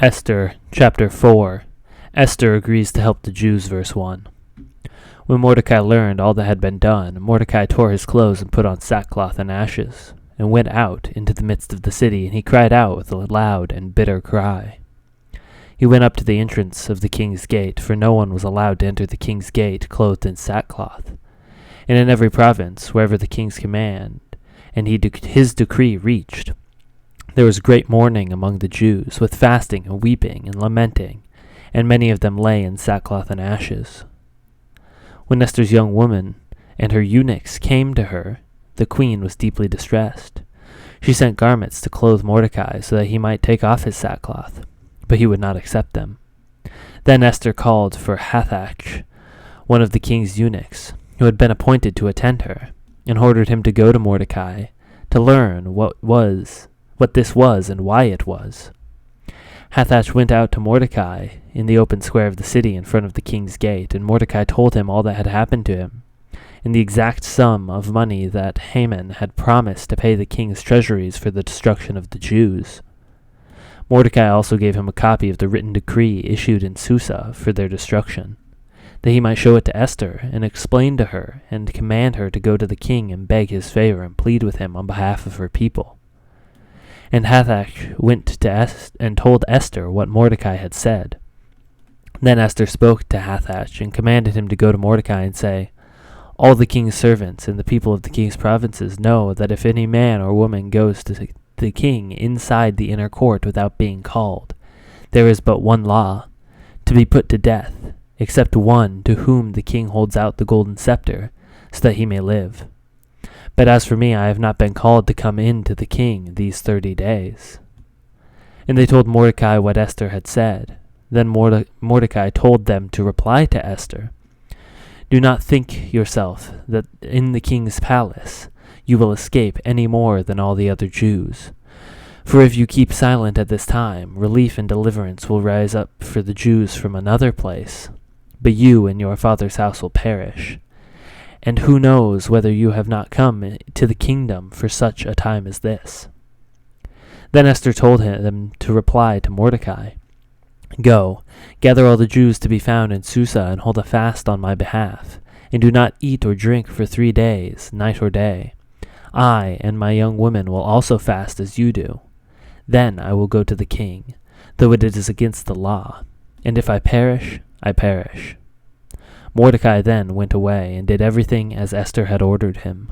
Esther, chapter 4. Esther agrees to help the Jews, verse 1. When Mordecai learned all that had been done, Mordecai tore his clothes and put on sackcloth and ashes, and went out into the midst of the city, and he cried out with a loud and bitter cry. He went up to the entrance of the king's gate, for no one was allowed to enter the king's gate clothed in sackcloth. And in every province, wherever the king's command and his decree reached, there was great mourning among the Jews, with fasting and weeping and lamenting, and many of them lay in sackcloth and ashes. When Esther's young woman and her eunuchs came to her, the queen was deeply distressed. She sent garments to clothe Mordecai so that he might take off his sackcloth, but he would not accept them. Then Esther called for Hathach, one of the king's eunuchs, who had been appointed to attend her, and ordered him to go to Mordecai to learn what this was and why it was. Hathach went out to Mordecai in the open square of the city in front of the king's gate, and Mordecai told him all that had happened to him, and the exact sum of money that Haman had promised to pay the king's treasuries for the destruction of the Jews. Mordecai also gave him a copy of the written decree issued in Susa for their destruction, that he might show it to Esther and explain to her and command her to go to the king and beg his favor and plead with him on behalf of her people. And Hathach went to and told Esther what Mordecai had said. Then Esther spoke to Hathach and commanded him to go to Mordecai and say, "All the king's servants and the people of the king's provinces know that if any man or woman goes to the king inside the inner court without being called, there is but one law, to be put to death, except one to whom the king holds out the golden scepter, so that he may live. But as for me, I have not been called to come in to the king these 30 days. And they told Mordecai what Esther had said. Then Mordecai told them to reply to Esther, "Do not think yourself that in the king's palace you will escape any more than all the other Jews. For if you keep silent at this time, relief and deliverance will rise up for the Jews from another place, but you and your father's house will perish. And who knows whether you have not come to the kingdom for such a time as this?" Then Esther told him to reply to Mordecai, "Go, gather all the Jews to be found in Susa and hold a fast on my behalf, and do not eat or drink for 3 days, night or day. I and my young women will also fast as you do. Then I will go to the king, though it is against the law, and if I perish, I perish." Mordecai then went away and did everything as Esther had ordered him.